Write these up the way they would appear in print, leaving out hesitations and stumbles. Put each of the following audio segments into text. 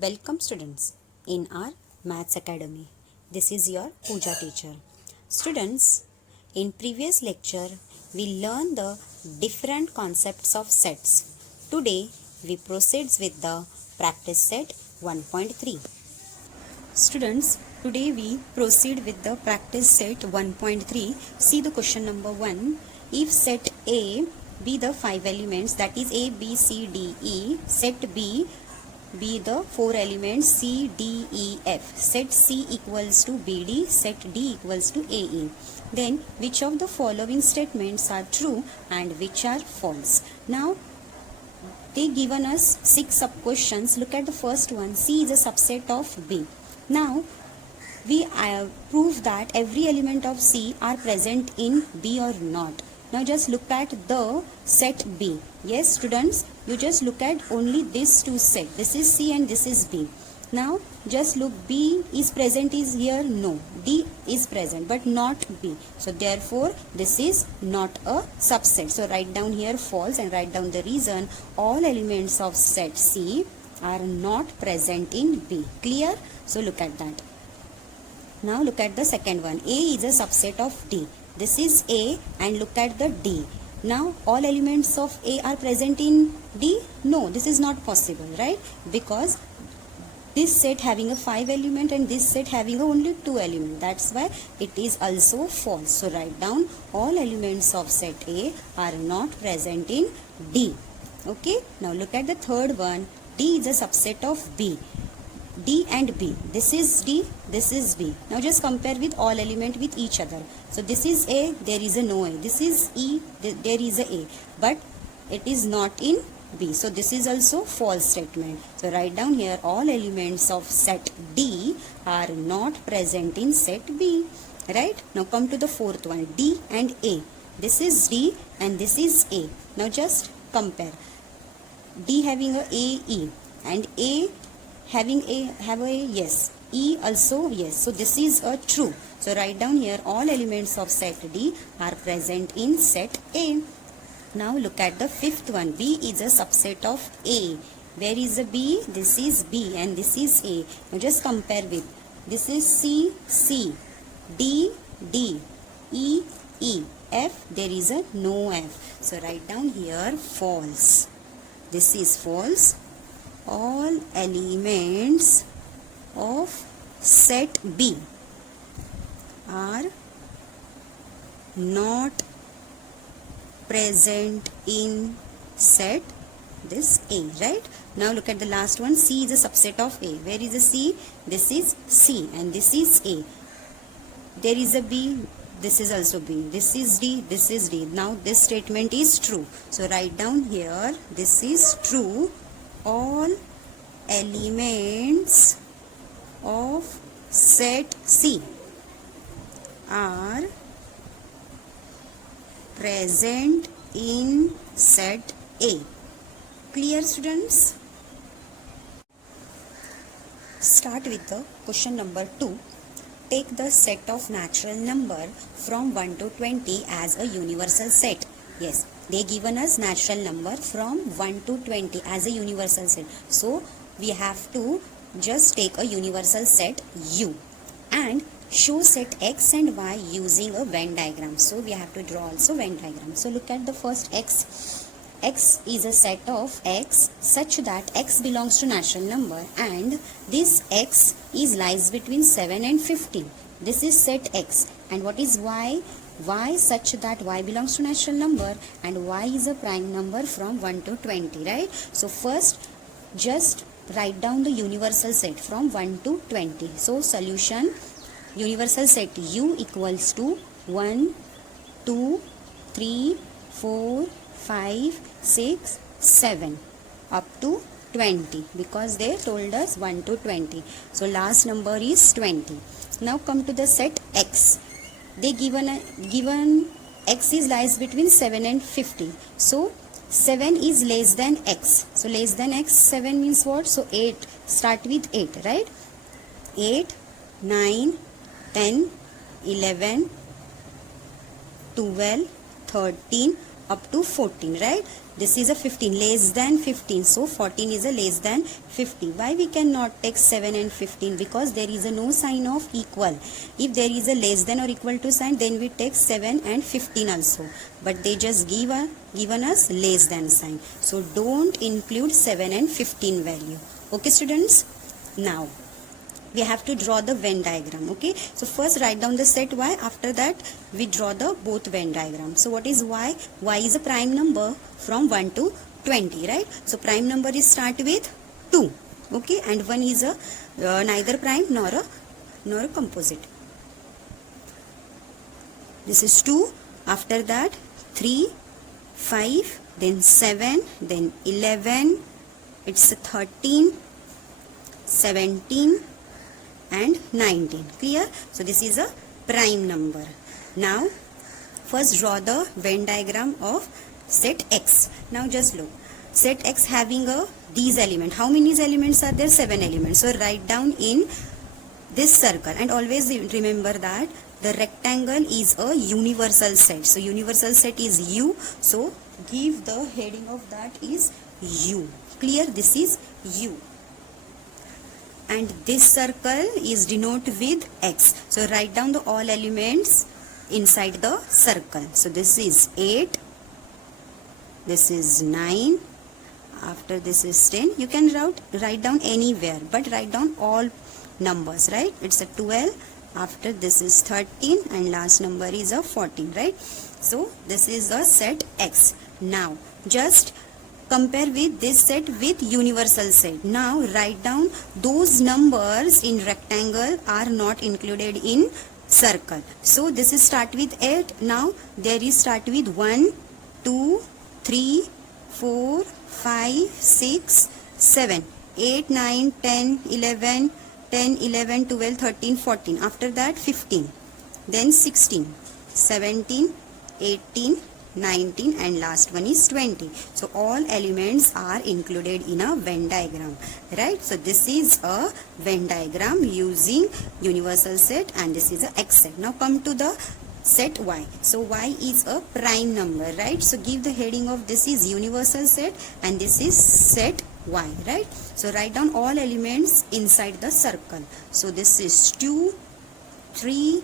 Welcome students in our Maths Academy. This is your Pooja teacher. Students, in previous lecture we learned the different concepts of sets. Today we proceed with the practice set 1.3. Students, today we proceed with the practice set 1.3. See the question number 1. If set A be the 5 elements, that is A, B, C, D, E, set B be the 4 elements C, D, E, F. Set C equals to BD, set D equals to AE. Then which of the following statements are true and which are false? Now they given us 6 sub questions. Look at the first one. C is a subset of B. Now we prove that every element of C are present in B or not. Now just look at the set B. Yes students, you just look at only these two sets. This is C and this is B. Now just look, B is present is here? No. D is present but not B. So therefore this is not a subset. So write down here false and write down the reason. All elements of set C are not present in B. Clear? So look at that. Now look at the second one. A is a subset of D. This is A and look at the D. Now all elements of A are present in D? No, this is not possible, right? Because this set having a 5 element and this set having only 2 element. That's why it is also false. So write down all elements of set A are not present in D. Okay. Now look at the third one. D is a subset of B. D and B. This is D, this is B. Now just compare with all element with each other. So this is A, there is a no A. This is E, there is a A. But it is not in B. So this is also false statement. So write down here all elements of set D are not present in set B. Right? Now come to the fourth one. D and A. This is D and this is A. Now just compare. D having a E and A having a yes, E also yes. So this is a true. So write down here all elements of set D are present in set A. Now look at the fifth one. B is a subset of A. Where is the B? This is B and this is A. Now just compare with, this is C, D, E, F. There is a no F. So write down here false. This is false. All elements of set B are not present in set this A, right? Now look at the last one. C is a subset of A. Where is the C? This is C and this is A. There is a B. This is also B. This is D. This is D. Now this statement is true. So write down here. This is true. All elements of set C are present in set A. Clear students? Start with the question number 2. Take the set of natural number from 1 to 20 as a universal set. Yes, they given us natural number from 1 to 20 as a universal set. So we have to just take a universal set U and show set X and Y using a Venn diagram. So we have to draw also Venn diagram. So look at the first X. X is a set of X such that X belongs to natural number and this X is lies between 7 and 15. This is set X. And what is Y? Y such that Y belongs to natural number and Y is a prime number from 1 to 20, right? So first just write down the universal set from 1 to 20. So solution, universal set U equals to 1, 2, 3, 4, 5, 6, 7 up to 20 because they told us 1 to 20. So last number is 20. Now come to the set X. They given X is lies between 7 and 50. So 7 is less than X. So less than X, 7 means what? So 8. Start with 8, right? 8, 9, 10, 11, 12, 13 up to 14, right? This is a 15, less than 15, so 14 is a less than 50. Why we cannot take 7 and 15? Because there is a no sign of equal. If there is a less than or equal to sign, then we take 7 and 15 also, but they just given us less than sign, so don't include 7 and 15 value. Okay students, now we have to draw the Venn diagram. Okay, so first write down the set y, after that we draw the both Venn diagram. So what is y? Y is a prime number from 1 to 20, right? So prime number is start with 2, okay, and 1 is a neither prime nor a composite. This is 2, after that 3, 5, then 7, then 11, it's 13, 17 and 19. Clear? So this is a prime number. Now first draw the Venn diagram of set x. Now just look, set x having these elements. How many elements are there? 7 elements. So write down in this circle, and always remember that the rectangle is a universal set. So universal set is U, so give the heading of that is U. Clear? This is U. And this circle is denoted with x. So write down the all elements inside the circle. So this is 8, this is 9, after this is 10. You can write down anywhere, but write down all numbers, right? It's a 12, after this is 13, and last number is a 14, right? So this is the set x. Now just compare with this set with universal set. Now write down those numbers in rectangle are not included in circle. So this is start with 8. Now there is start with 1, 2, 3, 4, 5, 6, 7, 8, 9, 10, 11, 10, 11, 12, 13, 14. After that 15, then 16, 17, 18, 19, and last one is 20. So all elements are included in a Venn diagram, right? So this is a Venn diagram using universal set, and this is a x set. Now come to the set y. So y is a prime number, right? So give the heading of this is universal set and this is set y, right? So write down all elements inside the circle. So this is 2, 3,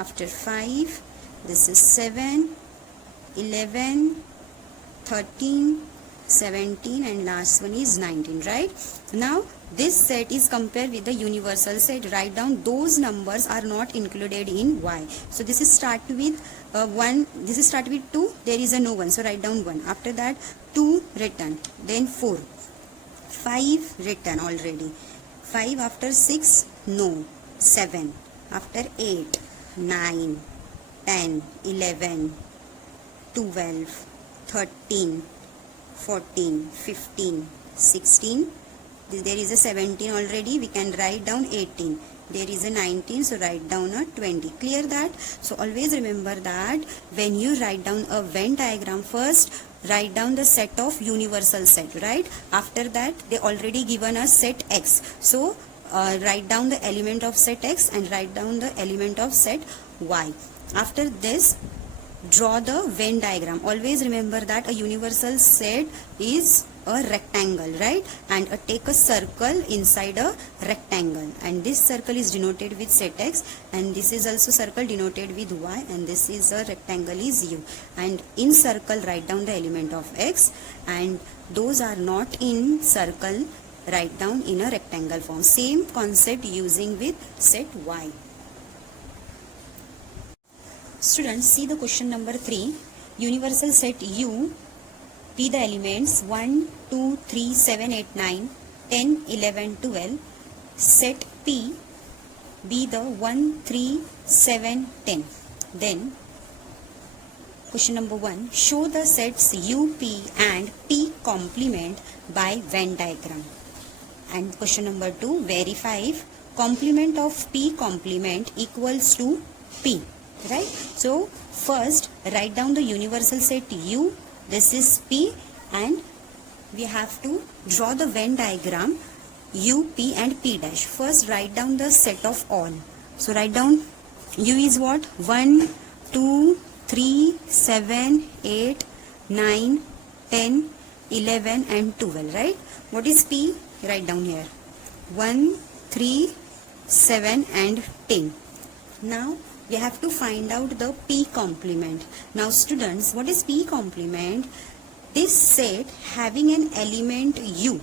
after 5, this is 7, 11, 13, 17, and last one is 19, right? Now this set is compared with the universal set. Write down those numbers are not included in y. So this is start with 1, this is start with 2, there is a no 1, so write down 1. After that 2 written, then 4, 5 written already, 5 after 6 no, 7, after 8, 9, 10, 11, 12, 13, 14, 15, 16, there is a 17 already, we can write down 18, there is a 19, so write down a 20. Clear that? So always remember that when you write down a Venn diagram, first write down the set of universal set, right? After that they already given us set x, so write down the element of set x and write down the element of set y. After this draw the Venn diagram. Always remember that a universal set is a rectangle, right? And take a circle inside a rectangle, and this circle is denoted with set x, and this is also circle denoted with y, and this is a rectangle is u. And in circle write down the element of x, and those are not in circle write down in a rectangle form. Same concept using with set y. Students, see the question number 3. Universal set U, P the elements 1, 2, 3, 7, 8, 9, 10, 11, 12. Set P be the 1, 3, 7, 10. Then question number 1. Show the sets U, P and P complement by Venn diagram. And question number 2. Verify if complement of P complement equals to P. Right? So first write down the universal set U, this is P, and we have to draw the Venn diagram U, P and P dash. First write down the set of all. So write down U is what? 1, 2, 3, 7, 8, 9, 10, 11 and 12, right? What is P? Write down here. 1, 3, 7 and 10. Now we have to find out the P complement. Now students, what is P complement? This set having an element U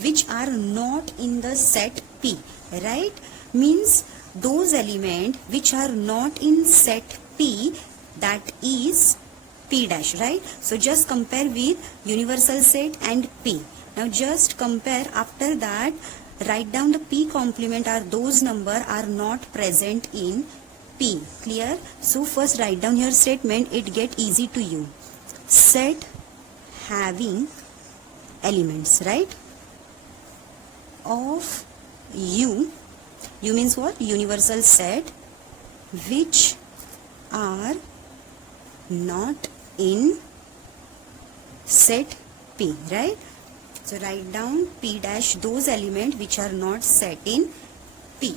which are not in the set P, right? Means those elements which are not in set P, that is P dash, right? So just compare with universal set and P. Now just compare. After that, write down the P complement are those number are not present in P. Clear? So first write down your statement, it get easy to you. Set having elements, right, of U means what? Universal set which are not in set P, right? So write down P dash those elements which are not set in P.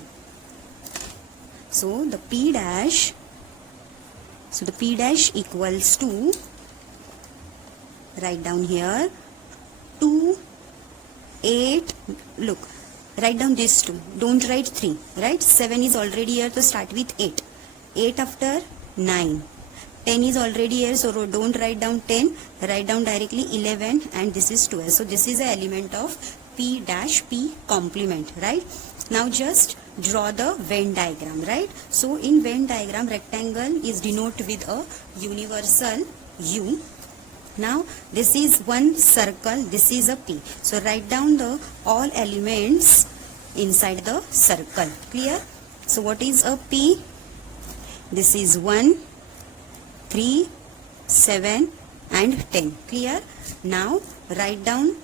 So the P dash equals to, write down here, 2, 8, look, write down this 2, don't write 3, right? 7 is already here, so start with 8. 8 after 9. 10 is already here, so don't write down 10, write down directly 11 and this is 12. So this is the element of P dash P complement, right? Now just draw the Venn diagram, right? So in Venn diagram, rectangle is denoted with a universal U. Now this is one circle, this is a P. So write down the all elements inside the circle. Clear? So what is a P? This is 1, 3, 7 and 10. Clear? Now write down,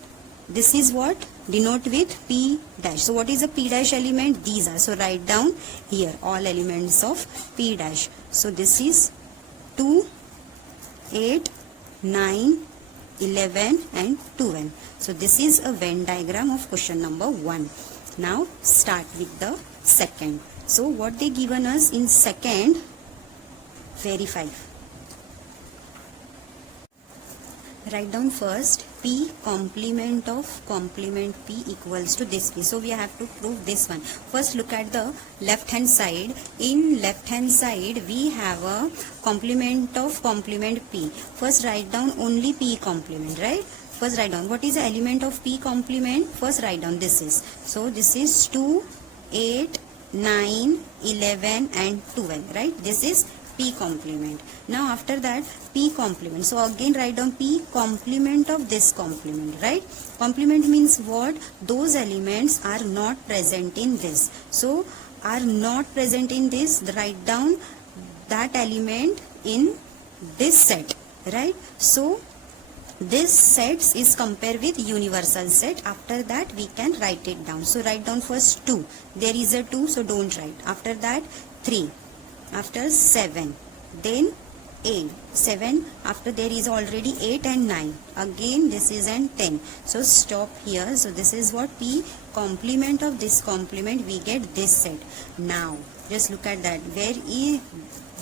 this is what? Denote with P dash. So what is a P dash element? These are. So write down here all elements of P dash. So this is 2, 8, 9, 11 and 12. So this is a Venn diagram of question number 1. Now start with the second. So what they given us in second, verify. Write down first P complement of complement P equals to this P. So we have to prove this one. First look at the left hand side. In left hand side we have a complement of complement P. First write down only P complement, right? First write down what is the element of P complement. First write down this is. So this is 2, 8, 9, 11 and 12, right? This is P complement. Now after that P complement. So again write down P complement of this complement, right? Complement means what? Those elements are not present in this. So are not present in this, write down that element in this set, right? So this set is compared with universal set. After that we can write it down. So write down first 2. There is a 2, so don't write. After that 3. After 7, then 8, 7, after there is already 8 and 9, again this is and 10. So stop here. So this is what P complement of this complement, we get this set. Now just look at that,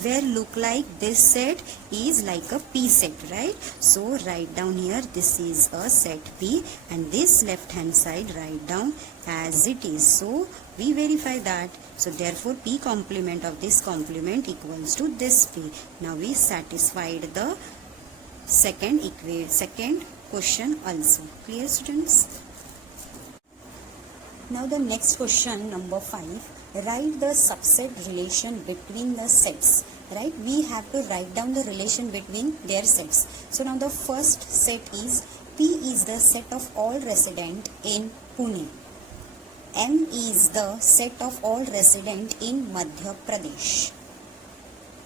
where look like this set is like a P set, right? So write down here this is a set P and this left hand side write down as it is. So we verify that. So therefore P complement of this complement equals to this P. Now we satisfied the second question also. Clear students? Now the next question number 5. Write the subset relation between the sets. Right? We have to write down the relation between their sets. So now the first set is P is the set of all resident in Pune. M is the set of all resident in Madhya Pradesh.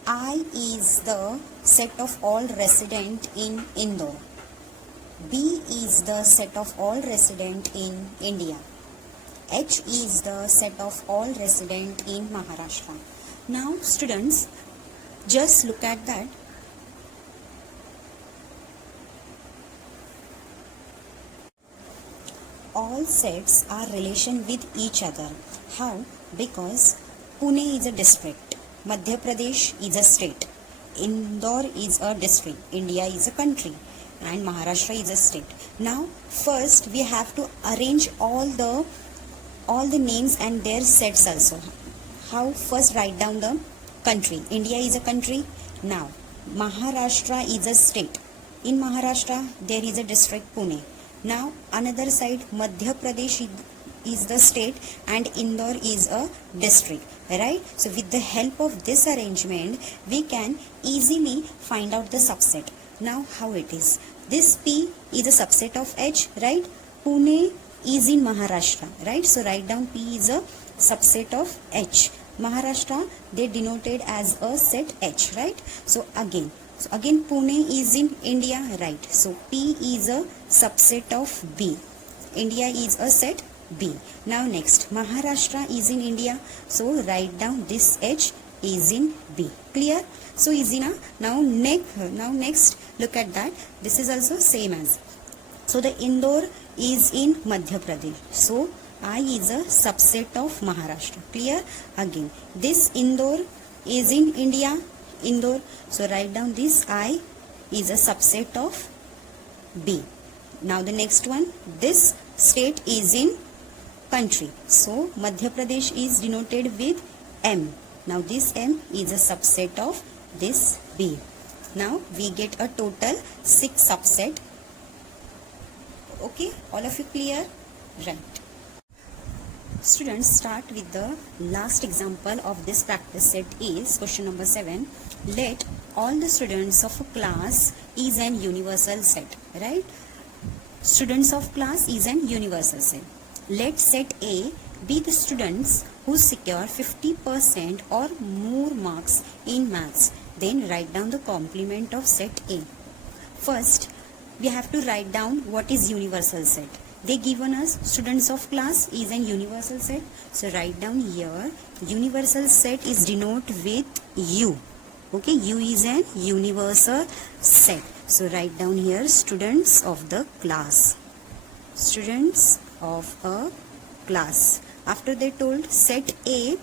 I is the set of all resident in Indore. B is the set of all resident in India. H is the set of all resident in Maharashtra. Now students, just look at that. All sets are relation with each other. How? Because Pune is a district, Madhya Pradesh is a state, Indore is a district, India is a country, and Maharashtra is a state. Now first we have to arrange all the names and their sets also. How? First write down the country. India is a country. Now Maharashtra is a state. In Maharashtra there is a district Pune. Now another side Madhya Pradesh is the state and Indore is a district, right? So with the help of this arrangement we can easily find out the subset. Now how it is? This P is a subset of H, right? Pune is in Maharashtra, right? So write down P is a subset of H. Maharashtra they denoted as a set H, right? So again Pune is in India, right? So P is a subset of B. India is a set B. Now next Maharashtra is in India, so write down this H is in B. Clear? So easy na? Now next look at that. This is also same as. So the Indore is in Madhya Pradesh. So I is a subset of Maharashtra. Clear? Again this Indore is in India. Indore. So write down this I is a subset of B. Now the next one. This state is in country. So Madhya Pradesh is denoted with M. Now this M is a subset of this B. Now we get a total 6 subset. Okay, all of you clear? Right. Students, start with the last example of this practice set is question number 7. Let all the students of a class is an universal set, right? Students of class is an universal set. Let set A be the students who secure 50% or more marks in maths. Then write down the complement of set A. First, we have to write down what is universal set. They given us students of class is an universal set. So write down here universal set is denoted with U. Okay, U is an universal set. So write down here students of the class. Students of a class. After they told set A,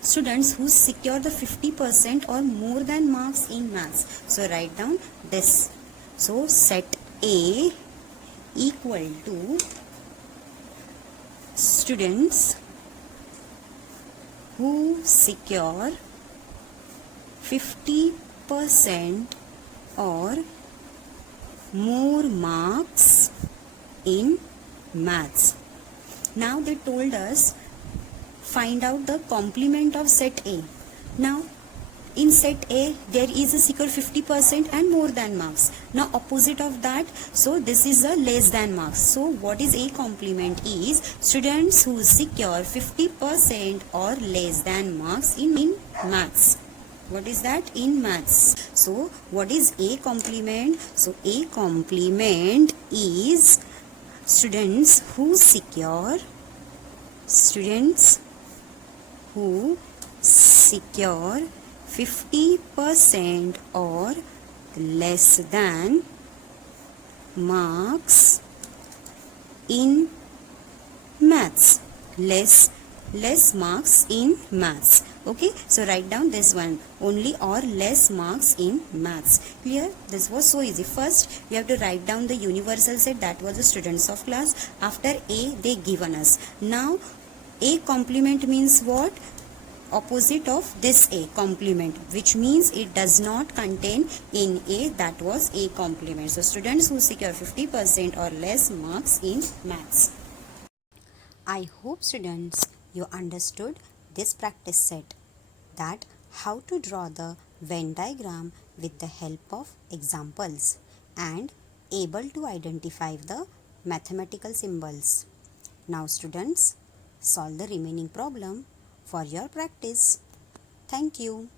students who secure the 50% or more than marks in maths. So write down this. So set A equal to students who secure 50% or more marks in maths. Now they told us find out the complement of set A. Now in set A there is a secure 50% and more than marks. Now opposite of that, so this is a less than marks. So what is A complement is students who secure 50% or less than marks in maths. What is that? In maths. So what is A complement? So A complement is students who secure 50% or less than marks in maths. Less marks in maths. Okay, so write down this one, only or less marks in maths. Clear? This was so easy. First we have to write down the universal set, that was the students of class. After A they given us. Now A complement means what? Opposite of this A complement, which means it does not contain in A, that was A complement. So students who secure 50% or less marks in maths. I hope students you understood this practice set, that how to draw the Venn diagram with the help of examples and able to identify the mathematical symbols. Now students, solve the remaining problem for your practice. Thank you.